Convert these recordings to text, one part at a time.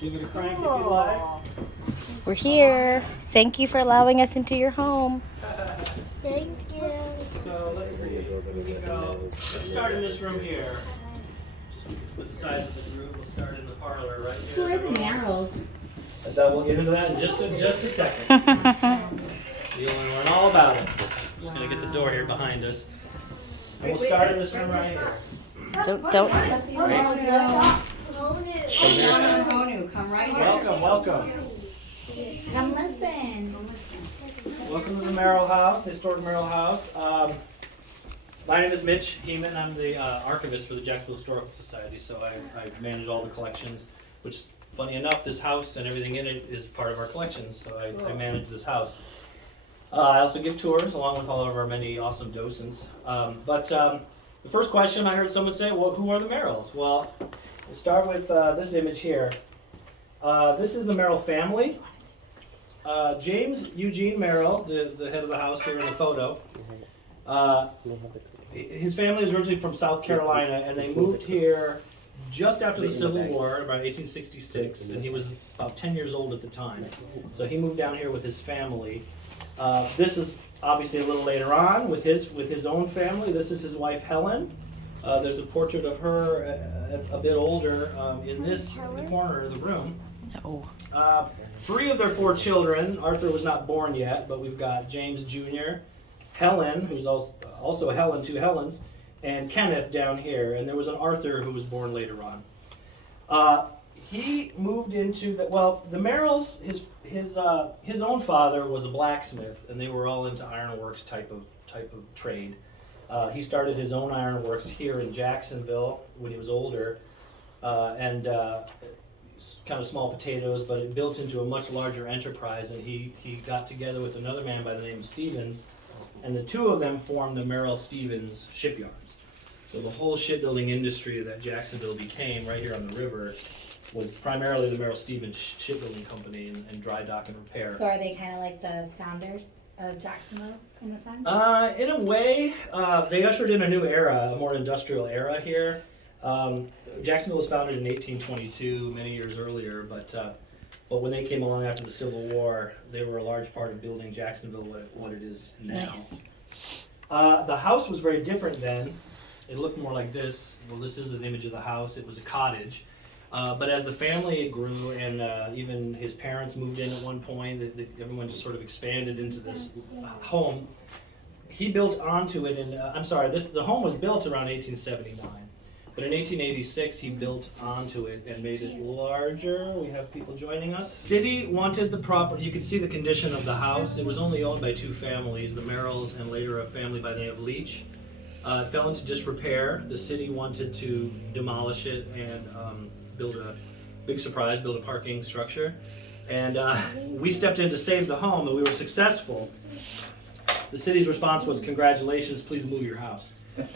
Give it a crank if you like. We're here. Thank you for allowing us into your home. Thank you. So let's see. We can go. Let's start in this room here. Just with the size of the group, we'll start in the parlor right Who here. are the Merrills? We'll get into that in just a second. You'll learn all about it. Just gonna get the door here behind us. And we'll start in this room right here. Don't. Honu, come right here. Welcome. Come listen. Welcome to the Merril house, the historic Merril house. My name is Mitch Heeman. I'm the archivist for the Jacksonville Historical Society, so I manage all the collections, which, funny enough, this house and everything in it is part of our collections, so I manage this house. I also give tours along with all of our many awesome docents. The first question I heard someone say, well, who are the Merrills? Well, we'll start with this image here. This is the Merrill family. James Eugene Merrill, the head of the house here in the photo. His family was originally from South Carolina, and they moved here just after the Civil War, about 1866, and he was about 10 years old at the time. So he moved down here with his family. This is obviously a little later on with his own family. This is his wife Helen. There's a portrait of her a bit older in the corner of the room. No. 3 of their 4 children. Arthur was not born yet, but we've got James Jr., Helen, who's also Helen, 2 Helens, and Kenneth down here. And there was an Arthur who was born later on. He moved into the Merrills. His own father was a blacksmith, and they were all into ironworks type of trade. He started his own ironworks here in Jacksonville when he was older, and kind of small potatoes, but it built into a much larger enterprise. And he got together with another man by the name of Stevens, and the 2 of them formed the Merrill Stevens shipyards. So the whole shipbuilding industry that Jacksonville became right here on the river was primarily the Merrill Stevens Shipbuilding Company and dry dock and repair. So are they kind of like the founders of Jacksonville in a sense? In a way, they ushered in a new era, a more industrial era here. Jacksonville was founded in 1822, many years earlier, but when they came along after the Civil War, they were a large part of building Jacksonville what it is now. Nice. The house was very different then. It looked more like this. Well, this is an image of the house. It was a cottage. But as the family grew and even his parents moved in at one point, everyone just sort of expanded into this home. He built onto it, and the home was built around 1879. But in 1886, he built onto it and made it larger. We have people joining us. City wanted the property. You can see the condition of the house. It was only owned by 2 families, the Merrills and later a family by the name of Leach. It fell into disrepair. The city wanted to demolish it and build a parking structure. And we stepped in to save the home, and we were successful. The city's response was, congratulations, please move your house.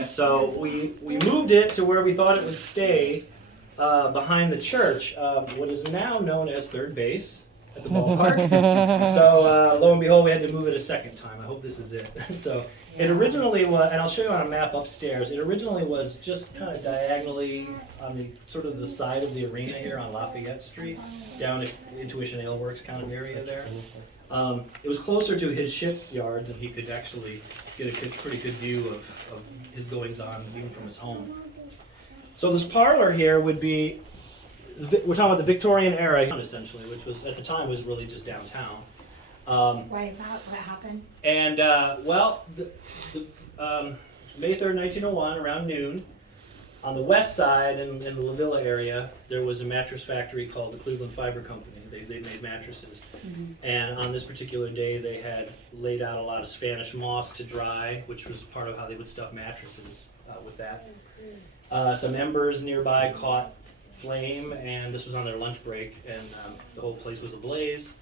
So we moved it to where we thought it would stay behind the church, what is now known as third base at the ballpark. So lo and behold, we had to move it a second time. I hope this is it. So it originally was, and I'll show you on a map upstairs, it originally was just kind of diagonally on the sort of the side of the arena here on Lafayette Street, down at Intuition Ale Works kind of area there. It was closer to his shipyards, and he could actually get a pretty good view of his goings on even from his home. So this parlor here would be, we're talking about the Victorian era essentially, which was at the time was really just downtown. Why is that? What happened? And May 3rd, 1901, around noon, on the west side in the La Villa area, there was a mattress factory called the Cleveland Fiber Company. They made mattresses. Mm-hmm. And on this particular day, they had laid out a lot of Spanish moss to dry, which was part of how they would stuff mattresses with that. Some embers nearby caught flame, and this was on their lunch break, and the whole place was ablaze.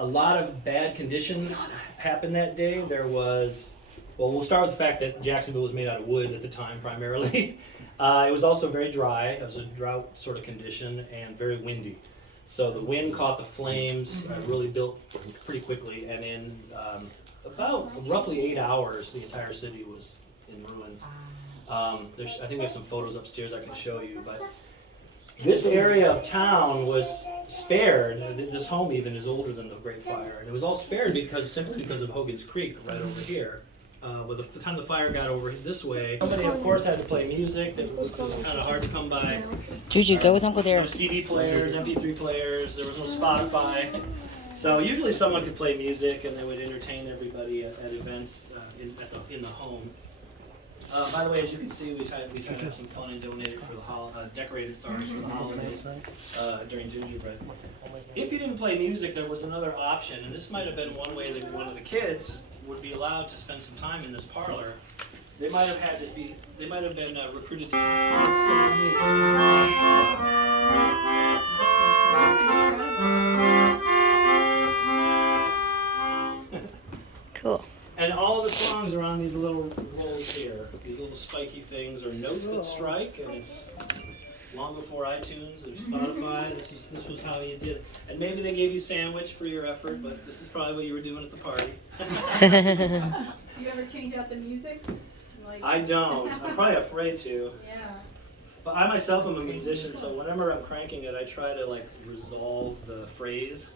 A lot of bad conditions happened that day. We'll start with the fact that Jacksonville was made out of wood at the time primarily. It was also very dry. It was a drought sort of condition and very windy. So the wind caught the flames, really built pretty quickly, and in about roughly 8 hours, the entire city was in ruins. I think we have some photos upstairs I can show you, but This area of town was spared. This home even is older than the Great Fire. And it was all spared simply because of Hogan's Creek right over here. But the time the fire got over this way, somebody of course had to play music. That was kind of hard to come by. Juju, go with Uncle No Daryl. CD players, MP3 players. There was no Spotify. So usually someone could play music and they would entertain everybody at events in the home. By the way, as you can see, we try to have some fun and donate it for the decorated for the holidays during gingerbread. If you didn't play music, there was another option, and this might have been one way that one of the kids would be allowed to spend some time in this parlor. They might have been recruited Cool. And all of the songs are on these little rolls here, these little spiky things or notes that strike, and it's long before iTunes or Spotify. This was how you did it. And maybe they gave you sandwich for your effort, but this is probably what you were doing at the party. You ever change out the music? Like... I don't. I'm probably afraid to. Yeah. But I myself am a musician, so whenever I'm cranking it, I try to like resolve the phrase.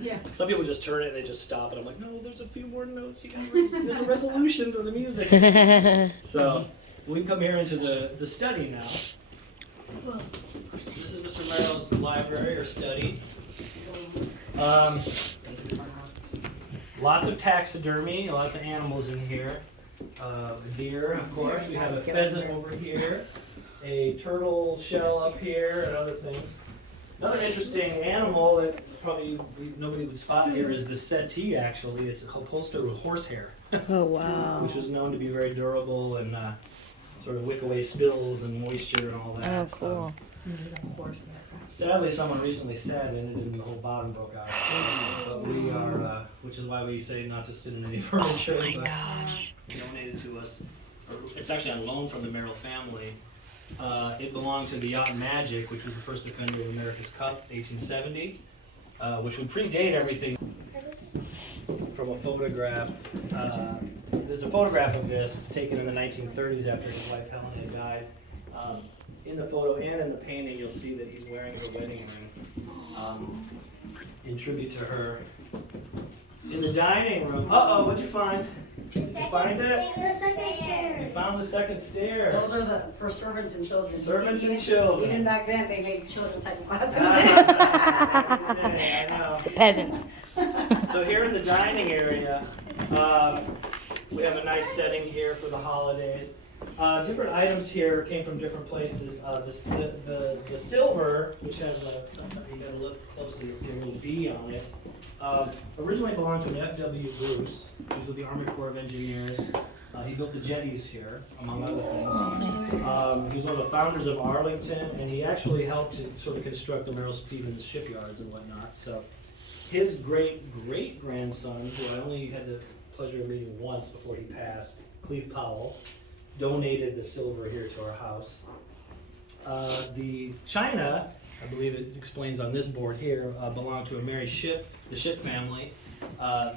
Yeah. Some people just turn it and they just stop, and I'm like, no, there's a few more notes. There's a resolution to the music. So we can come here into the study now. This is Mr. Merrill's library or study. Lots of taxidermy, lots of animals in here. A deer, of course. We have a pheasant over here, a turtle shell up here, and other things. Another interesting animal that probably nobody would spot here is the settee, actually. It's upholstered with horsehair. Oh, wow. Which is known to be very durable and sort of wick away spills and moisture and all that. Oh, cool. Sadly, someone recently sat in it and the whole bottom broke out. But we are, which is why we say not to sit in any furniture. Oh, my gosh. Donated to us. It's actually on loan from the Merril family. It belonged to the Yacht Magic, which was the first defender of America's Cup, 1870, which would predate everything from a photograph. There's a photograph of this taken in the 1930s after his wife Helen had died. In the photo and in the painting, you'll see that he's wearing her wedding ring in tribute to her. In the dining room, what'd you find? Did you find it? You found the second stair. Those are for servants and children. Servants and children. Even back then, they made children second classes. I know. Peasants. So here in the dining area, we have a nice setting here for the holidays. Different items here came from different places. The silver, which has you got to look closely to see a little B on it, originally belonged to an F.W. Bruce. He was with the Army Corps of Engineers. He built the jetties here, among other things. He was one of the founders of Arlington, and he actually helped to sort of construct the Merrill Stevens shipyards and whatnot. So his great-great-grandson, who I only had the pleasure of meeting once before he passed, Cleve Powell, donated the silver here to our house. The china, I believe it explains on this board here, belonged to a Mary Ship, the Ship family.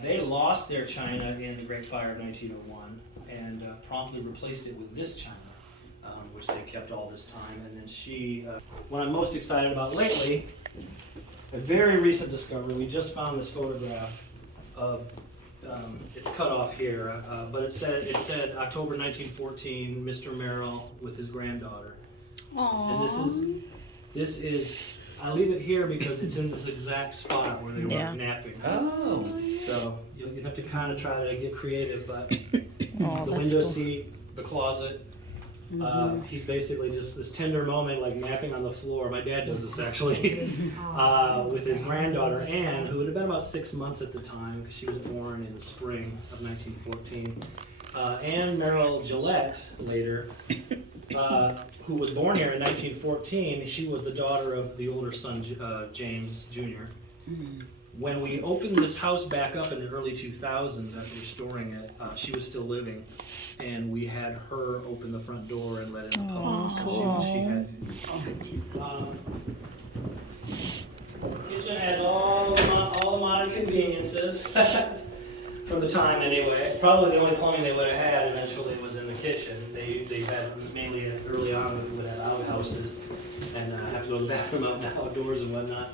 They lost their china in the Great Fire of 1901 and promptly replaced it with this china, which they kept all this time. And then she, what I'm most excited about lately, a very recent discovery, we just found this photograph of it's cut off here, but it said October 1914, Mr. Merril with his granddaughter. Aww. And this is I leave it here because it's in this exact spot where they were napping. Oh. So you'll have to kind of try to get creative, but the window seat, the closet. He's basically just this tender moment, like napping on the floor. My dad does this actually with his granddaughter Anne, who would have been about 6 months at the time because she was born in the spring of 1914. Anne Merril Gillette later, who was born here in 1914. She was the daughter of the older son James Jr. When we opened this house back up in the early 2000s after restoring it, she was still living, and we had her open the front door and let in the public. So she had. Kitchen has all the modern conveniences. for the time anyway. Probably the only plumbing they would have had eventually was in the kitchen. They had mainly early on we would have outhouses and have to go to the bathroom out and outdoors and whatnot.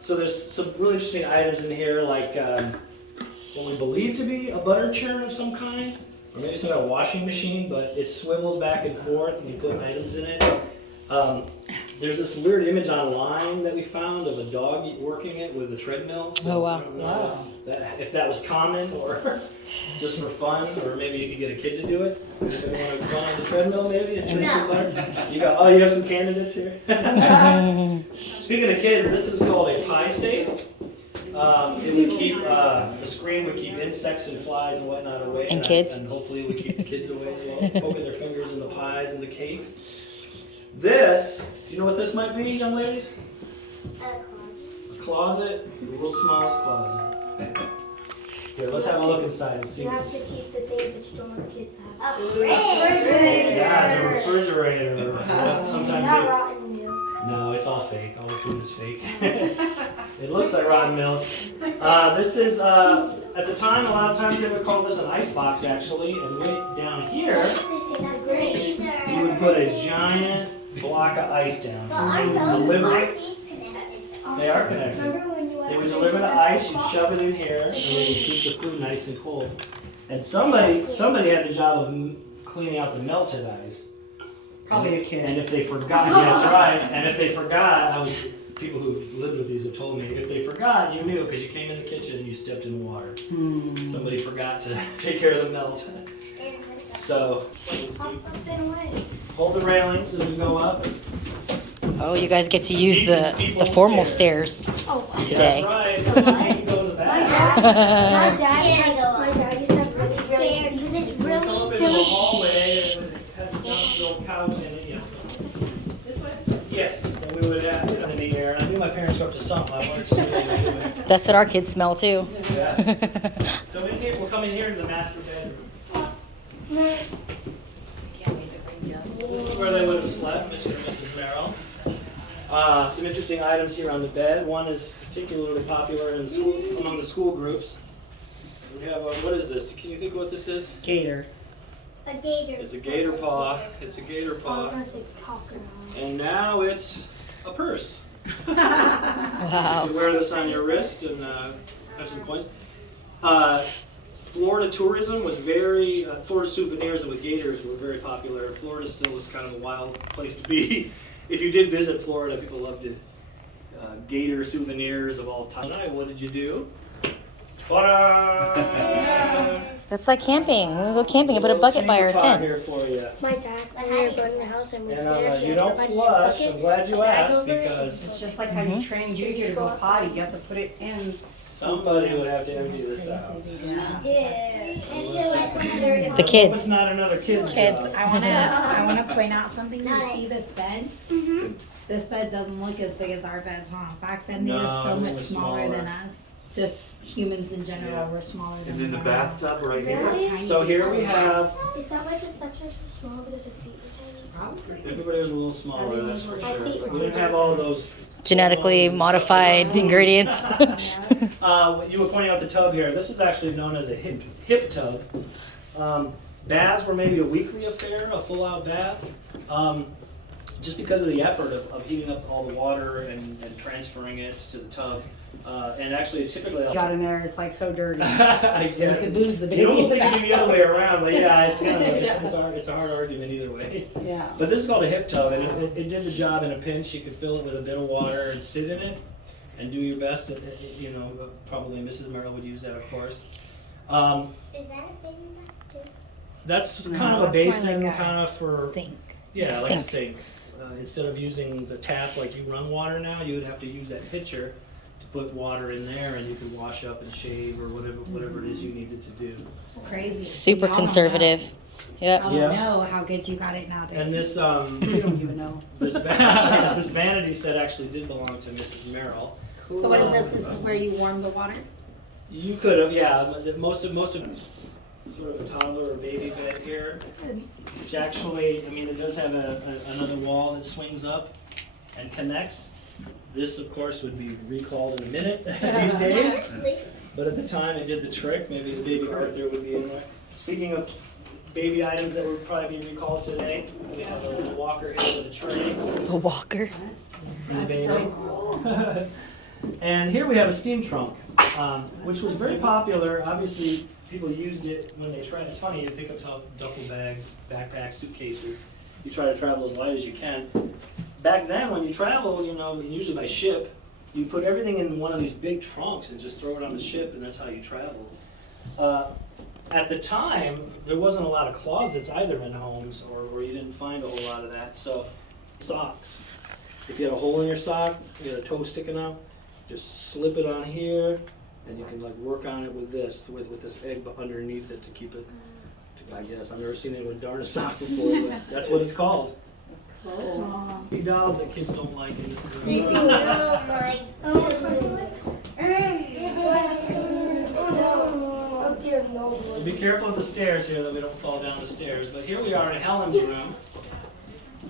So there's some really interesting items in here, like what we believe to be a butter churn of some kind, or maybe some kind of washing machine, but it swivels back and forth and you put items in it. There's this weird image online that we found of a dog working it with a treadmill. So Oh, wow. I don't know if that was common or just for fun, or maybe you could get a kid to do it. Anybody want to run on the treadmill maybe and churn some butter? You have some candidates here? Speaking of kids, this is called a pie safe. It would keep, the screen would keep insects and flies and whatnot away. And kids. And hopefully it would keep the kids away as well, poking their fingers in the pies and the cakes. This, do you know what this might be, young ladies? A closet, the world's smallest closet. Here, let's have a look inside and see You have what's... to keep the things that you don't want the kids to have. Yeah, it's a refrigerator. Yeah, It's sometimes not it... rotten milk. No, it's all fake. All the food is fake. It looks like rotten milk. This is, at the time, a lot of times they would call this an ice box, actually. And right down here, They say not great. you would put a giant block of ice down. And they would deliver it. They are connected. Remember when you They would deliver the ice, you'd shove it in here, and then you'd keep the food nice and cold. And somebody had the job of cleaning out the melted ice. Probably a kid. And if they forgot, yeah, that's right. And if they forgot, people who lived with these have told me, if they forgot, you knew because you came in the kitchen and you stepped in water. Somebody forgot to take care of the melt. So, hold the railings as we go up. Oh, you guys get to use the formal stairs today. That's right. You can go to the back. My dad used to have really Scared, because it's Come up really into the hallway and it has a little couch in it, yes. This way? Yes, and we would have it in the air. And I knew my parents were up to something. I wanted to see it anyway. That's what our kids smell too. Yeah. So in here, we're coming here to the master bedroom. This is where they would have slept, Mr. and Mrs. Merrill. Some interesting items here on the bed. One is particularly popular in the school, among the school groups. We have what is this? Can you think of what this is? Gator. A gator. It's a gator paw. It's a gator I was paw. gonna say crocodile. And now it's a purse. Wow. You can wear this on your wrist and have some coins. Florida tourism was very, Florida souvenirs with gators were very popular. Florida still was kind of a wild place to be. If you did visit Florida, people loved it. Gator souvenirs of all time. Tonight, what did you do? Ta-da! That's like camping. When we go camping, I put a bucket by our Chamber pot tent. here for you. My dad, when we were going to the house and we'd And sit there, you don't flush. I'm glad you asked because It's just like how you train Junior to go potty. You have to put it in. somebody would have to empty this out. Yeah. The kids. It's not another kid's Kids, job. I wanna point out something. You see this bed? This bed doesn't look as big as our beds, huh? Back then they were No, so they much were smaller than smaller. us. Just humans in general Yeah. were smaller than And in the we are. bathtub right here. Really? So here we have, Is that why the steps are so small because their feet were tiny? Probably. everybody was a little smaller, that's for My feet sure. were We didn't have all of those. Genetically hormones and stuff modified like that. ingredients. You were pointing out the tub here. This is actually known as a hip tub. Baths were maybe a weekly affair, a full-out bath, just because of the effort of heating up all the water and transferring it to the tub. And actually, typically, Got in there, it's like so dirty. I You guess could lose the you almost baby. think it'd be the other way around, but yeah, it's kind of it's a hard argument either way. Yeah. But this is called a hip tub, and it did the job in a pinch. You could fill it with a bit of water and sit in it, and do your best. You know, probably Mrs. Merrill would use that, of course. Is that a baby bath too? That's No, kind of a that's more basin, like a kind of for Sink. yeah, like a Sink. sink. Instead of using the tap like you run water now, you would have to use that pitcher to put water in there, and you could wash up and shave or whatever it is you needed to do. Crazy. Super Y'all don't conservative. know. Yep. I don't Yeah. know how good you got it nowadays. And this You don't even know. this vanity set actually did belong to Mrs. Merrill. So what is this? This is where you warm the water? You could have, yeah. But most of sort of a toddler or baby bed here, which actually, I mean, it does have another wall that swings up and connects. This, of course, would be recalled in a minute these days. but at the time it did the trick. Maybe the baby Arthur would be in there. Speaking of baby items that would probably be recalled today, we have a little walker here with a tray A walker. for the baby. And here we have a steam trunk, which was very popular. Obviously, people used it when they tried. It's funny, you think of duffel bags, backpacks, suitcases. You try to travel as light as you can. Back then, when you travel, you know, usually by ship, you put everything in one of these big trunks and just throw it on the ship, and that's how you traveled. At the time, there wasn't a lot of closets either in homes, or you didn't find a whole lot of that. So, socks. If you had a hole in your sock, you had a toe sticking out, just slip it on here, and you can like work on it with this egg underneath it to keep it. I guess I've never seen anyone darn a sock before, but that's what it's called. Big dolls that kids don't like in this room. Oh my Oh dear, no. Be careful with the stairs here that we don't fall down the stairs. But here we are in Helen's room.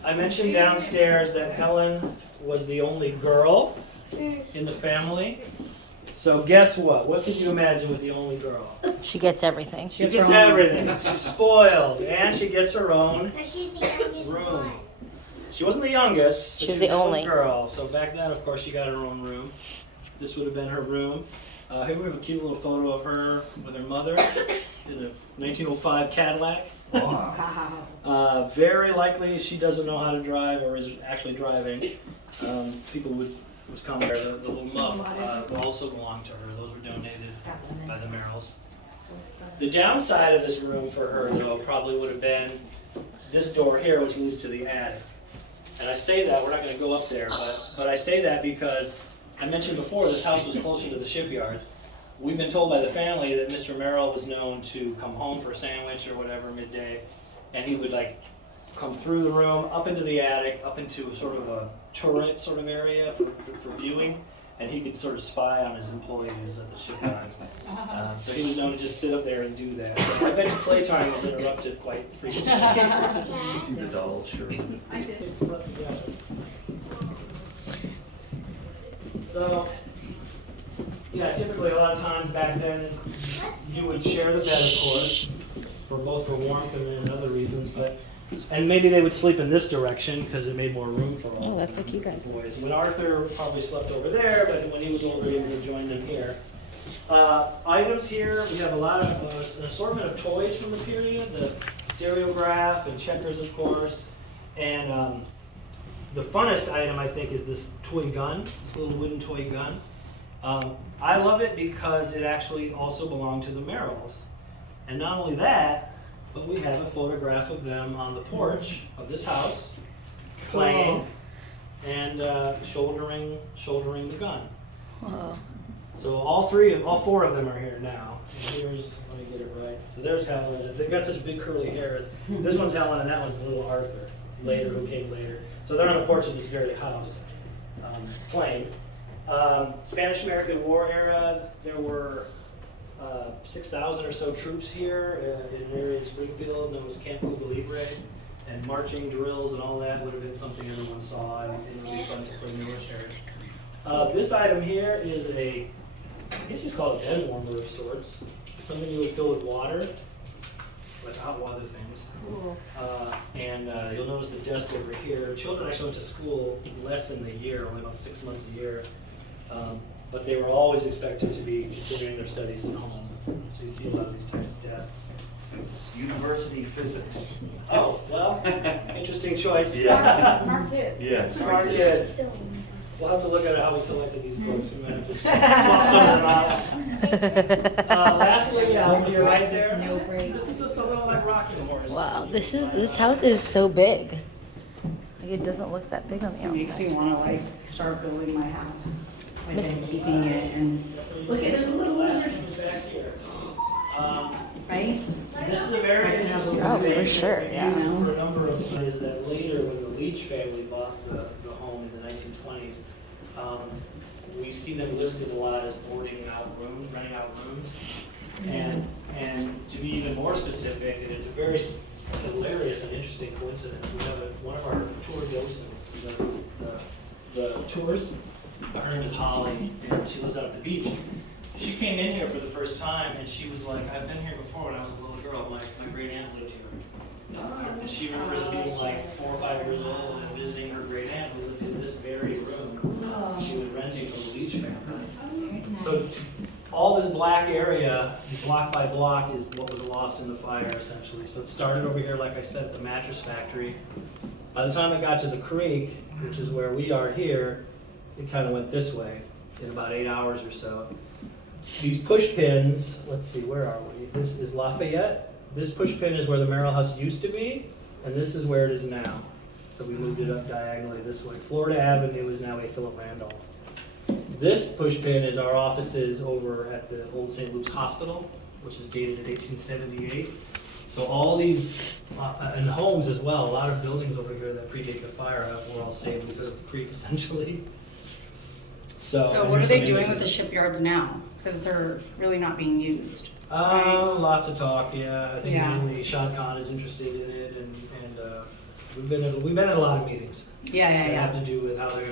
I mentioned downstairs that Helen was the only girl in the family. So guess what? What could you imagine with the only girl? She gets everything. She gets everything. She's spoiled, and she gets her own But she's the youngest room. one. She wasn't the youngest. But She was the only girl. So back then, of course, she got her own room. This would have been her room. Here we have a cute little photo of her with her mother in a 1905 Cadillac. Very likely she doesn't know how to drive or is actually driving. People would come there. The little muff also belonged to her. Those were donated by the Merrills. The downside of this room for her, though, probably would have been this door here, which leads to the attic. And I say that, we're not going to go up there, but I say that because I mentioned before this house was closer to the shipyards. We've been told by the family that Mr. Merrill was known to come home for a sandwich or whatever midday, and he would like come through the room, up into the attic, up into sort of a turret sort of area for viewing, and he could sort of spy on his employees at the shipyards. So he was known to just sit up there and do that. So I bet your playtime was interrupted quite frequently. You see the doll, sure. I did. So, yeah, typically a lot of times back then you would share the bed, of course, for warmth and other reasons, and maybe they would sleep in this direction because it made more room for all. Oh, that's so cute, guys. Boys. When Arthur probably slept over there, but when he was older, he would have joined them here. Items here, we have a lot of an assortment of toys from the period, the stereograph and checkers, of course, and the funnest item, I think, is this toy gun, this little wooden toy gun. I love it because it actually also belonged to the Merrills. And not only that, but we have a photograph of them on the porch of this house, playing and shouldering the gun. Whoa. So all four of them are here now. And here's, let me get it right. So there's Helen. They've got such big curly hair. This one's Helen, and that one's little Arthur, who came later. So they're on the porch of this very house, playing. Spanish-American War era, there were 6,000 or so troops here in an area in Springfield known as Camp Cuba Libre, and marching drills and all that would have been something everyone saw and would be fun for the military. This item here is I guess you call it a bed warmer of sorts. It's something you would fill with water, like hot water things. And you'll notice the desk over here. Children actually went to school less than a year, only about 6 months a year. But they were always expected to be continuing their studies at home. So you see a lot of these types of desks. University physics. Oh, well, interesting choice. Yeah. Smart kids. Yeah. Smart kids. We'll have to look at how we selected these books. We might have to swap some of them out. Lastly, you're right there. No break. This is just a little like rocking horse. Wow, this house is so big. Like it doesn't look that big on the It makes me outside. want to like start building my house. But Miss- then keeping it and look at there's a little lizard, Back here. right? This is a very interesting Oh, for space, sure, yeah. For a number of ways that later, when the Leach family bought the home in the 1920s, we see them listed a lot as renting out rooms. And to be even more specific, it is a very hilarious and interesting coincidence. We have one of our tour docents, the tours. Her name is Holly, and she lives out at the beach. She came in here for the first time and she was like, I've been here before when I was a little girl. My great aunt lived here. And she remembers being like 4 or 5 years old and visiting her great aunt who lived in this very room. She was renting from the Leach family. So all this black area, block by block, is what was lost in the fire essentially. So it started over here, like I said, at the mattress factory. By the time it got to the creek, which is where we are here, it kind of went this way in about 8 hours or so. These push pins, let's see, where are we? This is Lafayette. This push pin is where the Merril house used to be, and this is where it is now. So we moved it up diagonally this way. Florida Avenue is now a Philip Randolph. This push pin is our offices over at the old St. Luke's Hospital, which is dated in 1878. So all these, and homes as well, a lot of buildings over here that predate the fire were all saved because of the creek essentially. So and what are here's they some doing images. with the shipyards now? Because they're really not being used. right? Lots of talk, yeah. I think Yeah. mainly Shad Khan is interested in it, and we've been at a lot of meetings Yeah, yeah, that yeah. have to do with how they're